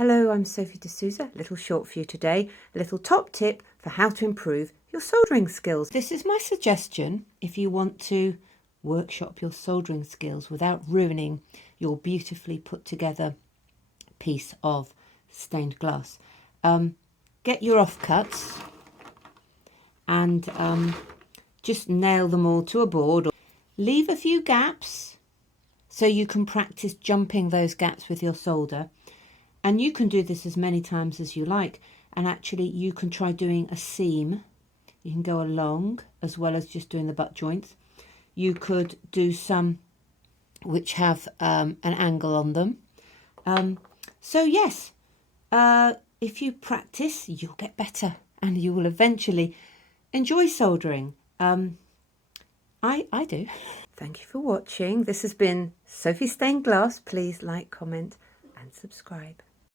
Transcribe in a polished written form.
Hello, I'm Sophie D'Souza. A little short for you today. A little top tip for how to improve your soldering skills. This is my suggestion if you want to workshop your soldering skills without ruining your beautifully put together piece of stained glass. Get your offcuts and just nail them all to a board. Leave a few gaps so you can practice jumping those gaps with your solder. And you can do this as many times as you like. And actually you can try doing a seam. You can go along as well as just doing the butt joints. You could do some which have an angle on them. So yes, if you practice, you'll get better and you will eventually enjoy soldering. I do. Thank you for watching. This has been Sophie Stained Glass. Please like, comment and subscribe.